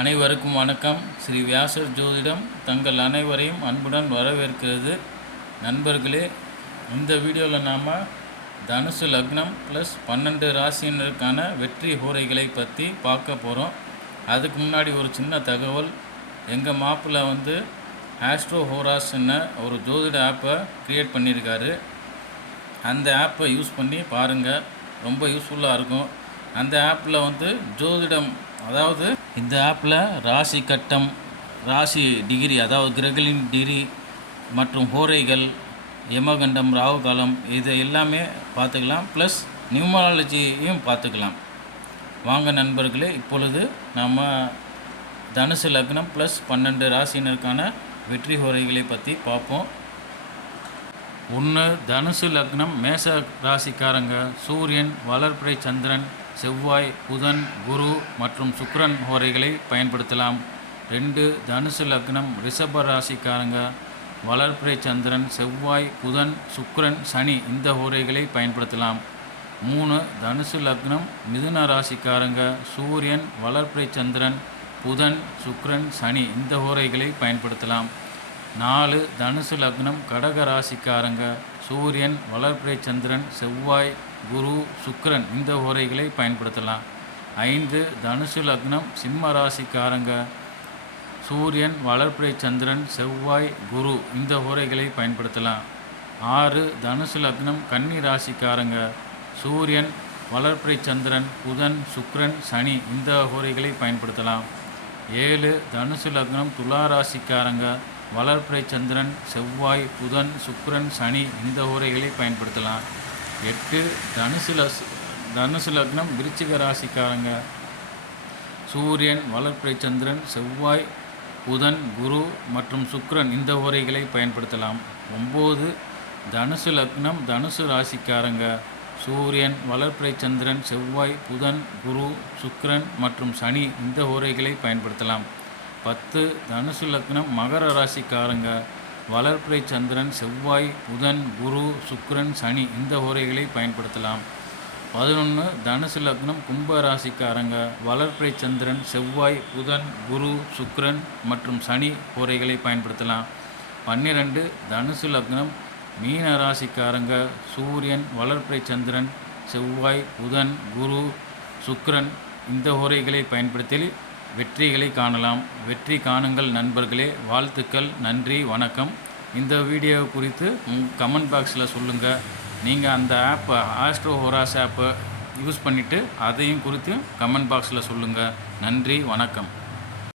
அனைவருக்கும் வணக்கம். ஸ்ரீ வியாசர் ஜோதிடம் தங்கள் அனைவரையும் அன்புடன் வரவேற்கிறது. நண்பர்களே, இந்த வீடியோவில் நாம் தனுசு லக்னம் ப்ளஸ் 12 ராசியினருக்கான வெற்றி ஹோரைகளை பற்றி பார்க்க போகிறோம். அதுக்கு முன்னாடி ஒரு சின்ன தகவல். எங்கள் மாப்பிள்ளை ஆஸ்ட்ரோ ஹோராஸ்ன்னு ஒரு ஜோதிட ஆப்பை க்ரியேட் பண்ணியிருக்காரு. அந்த ஆப்பை யூஸ் பண்ணி பாருங்கள், ரொம்ப யூஸ்ஃபுல்லாக இருக்கும். அந்த ஆப்பில் ஜோதிடம், அதாவது இந்த ஆப்பில் ராசி கட்டம், ராசி டிகிரி, அதாவது கிரகங்களின் டிகிரி மற்றும் ஹோரைகள், யமகண்டம், ராகுகாலம், இது எல்லாமே பார்த்துக்கலாம். ப்ளஸ் நியூமராலஜியும் பார்த்துக்கலாம். வாங்க நண்பர்களே, இப்பொழுது நம்ம தனுசு லக்னம் ப்ளஸ் 12 ராசியினருக்கான வெற்றி ஹோரைகளை பற்றி பார்ப்போம். 1. தனுசு லக்னம் மேச ராசிக்காரங்க சூரியன், வளர்பிறை சந்திரன், செவ்வாய், புதன், குரு மற்றும் சுக்கிரன் ஹோரைகளை பயன்படுத்தலாம். 2. தனுசு லக்னம் ரிஷப ராசிக்காரங்க வளர்பிறை சந்திரன், செவ்வாய், புதன், சுக்கிரன், சனி இந்த ஹோரைகளை பயன்படுத்தலாம். 3. தனுசு லக்னம் மிதுன ராசிக்காரங்க சூரியன், வளர்பிறை சந்திரன், புதன், சுக்கிரன், சனி இந்த ஹோரைகளை பயன்படுத்தலாம். 4. தனுசு லக்னம் கடக ராசிக்காரங்க சூரியன், வளர்பிறை சந்திரன், செவ்வாய், குரு, சுக்கிரன் இந்த ஹோரைகளை பயன்படுத்தலாம். 5. தனுசு லக்னம் சிம்ம ராசிக்காரங்க சூரியன், வளர்பிறை சந்திரன், செவ்வாய், குரு இந்த ஹோரைகளை பயன்படுத்தலாம். 6. தனுசு லக்னம் கன்னி ராசிக்காரங்க சூரியன், வளர்பிறை சந்திரன், புதன், சுக்கிரன், சனி இந்த ஹோரைகளை பயன்படுத்தலாம். 7. தனுசு லக்னம் துலா ராசிக்காரங்க வளர்பிறை சந்திரன், செவ்வாய், புதன், சுக்கிரன், சனி இந்த ஹோரைகளை பயன்படுத்தலாம். 8. தனுசு லக்னம் விருச்சிக ராசிக்காரங்க சூரியன், வளர்பிறை சந்திரன், செவ்வாய், புதன், குரு மற்றும் சுக்கிரன் இந்த ஹோரைகளை பயன்படுத்தலாம். 9. தனுசு லக்னம் தனுசு ராசிக்காரங்க சூரியன், வளர்பிறை சந்திரன், செவ்வாய், புதன், குரு, சுக்கிரன் மற்றும் சனி இந்த ஹோரைகளை பயன்படுத்தலாம். 10. தனுசு லக்னம் மகர ராசிக்காரங்க வளர்பிறை சந்திரன், செவ்வாய், புதன், குரு, சுக்கிரன், சனி இந்த ஹோரைகளை பயன்படுத்தலாம். 11. தனுசு லக்னம் கும்ப ராசிக்காரங்க வளர்பிறை சந்திரன், செவ்வாய், புதன், குரு, சுக்கிரன் மற்றும் சனி ஹோரைகளை பயன்படுத்தலாம். 12. தனுசு லக்னம் மீன ராசிக்காரங்க சூரியன், வளர்பிறை சந்திரன், செவ்வாய், புதன், குரு, சுக்கிரன் இந்த ஹோரைகளை பயன்படுத்தி வெற்றிகளை காணலாம். வெற்றி காணுங்கள் நண்பர்களே. வாழ்த்துக்கள். நன்றி, வணக்கம். இந்த வீடியோ குறித்து கமெண்ட் பாக்ஸில் சொல்லுங்கள். நீங்கள் அந்த ஆப்பை ஆஸ்ட்ரோ ஹோராஸ் ஆப்பை யூஸ் பண்ணிவிட்டு அதையும் குறித்து கமெண்ட் பாக்ஸில் சொல்லுங்கள். நன்றி, வணக்கம்.